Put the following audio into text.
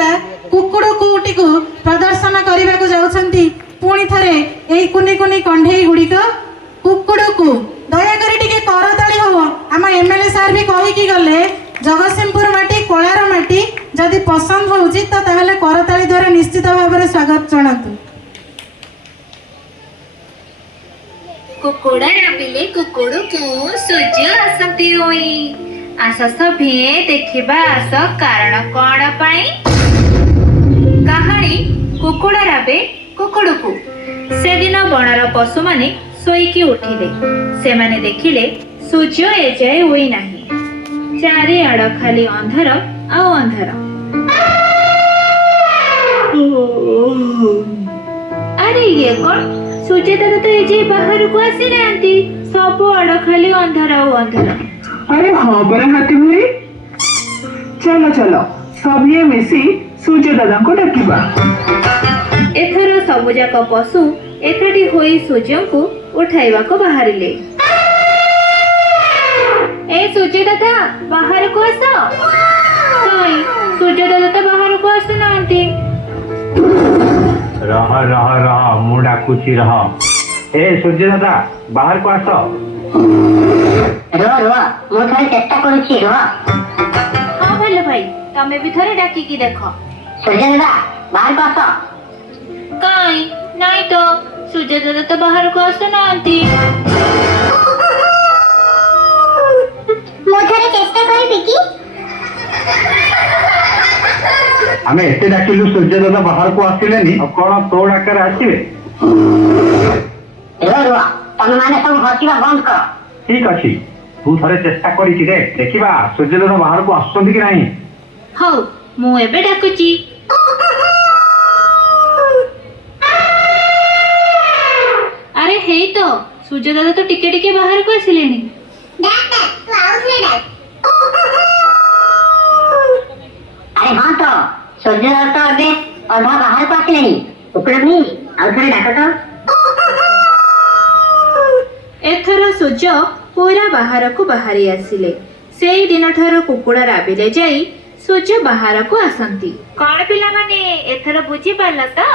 देखिबा कुकुड़ कुटी को प्रदर्शन करने को जाउछंती पुणी थरे एई कुनी कुनी कंढेई गुड़िक कुकुड़ को दयाकर टिके करताली हो। आम एमएलए सार भी कहीकि गले जगतसिंहपुर माटी कोलार माटी जदि पसंद होउची तो ताहले करताली द्वारा निश्चित भाव में स्वागत जनातु। कुकुड़ा राबिले कुकुड़ को सूर्य आसती होई आस सभे देखिबा आस कारण कौन पाई कहानी कुकुड़ा राबे कुकुड़ को। से दिन बनर पशु माने शोईकी उठिले से माने देखिले सूर्य एजाए होई नाही चारे आड़ खाली अंधार आ अंधार। अरे ये कौन सूर्य दादा तो एजे बाहर को आसी नांती सब आड़ खाली अंधार आ अंधार। अरे हाँ बरे हाथी भाई चलो चलो सभी मिसी सूर्य दादा को डाकिबा। एथर सबुजाक पशु एकाठी होई सूर्य को उठाइबा को बाहरिले। ए सूर्य दादा बाहर को आस। काई सूर्य दादा तो बाहर को आसु नांती। रह रह रह मु डाकुची रह। ए सूर्य दादा बाहर को आस। रो रो मो थरे चेष्टा करूची रो। हाँ भले भाई तमे भी थरे डाकी की देखो। सूर्य दादा बाहर को आस। काई नहीं तो सूर्य दादा तो बाहर को आसु नांती। मो थरे चेष्टा करबी की। आमे एते डाकिलु सूर्य दादा बाहर को आसिलेनी कौन तो डाकर आसीबे। रो रो तमे माने सब हसिबा बंद कर। ठीक अछि तू थरे चेष्टा करी कि देखिबा सूर्य दादा बाहर को आसुंती कि नहीं। हौ मु एबे डाकुची। अरे हे तो सूर्य दादा तो टिके टिके बाहर को आसिलेनी। डाक डाक तू आउस रे डाक। अरे हाँ तो सूर्य दादा तो अबे अधा बाहर को आसिलेनी उपलब्धि आउस रे डाक तो। एथर सूर्य पूरा बाहर को बाहरी आसिले। सेई दिन ठार कुकुड़ा राबिले जाई सूर्य बाहर को आसंती। कौन पिला माने एथर बुझी पारला तो।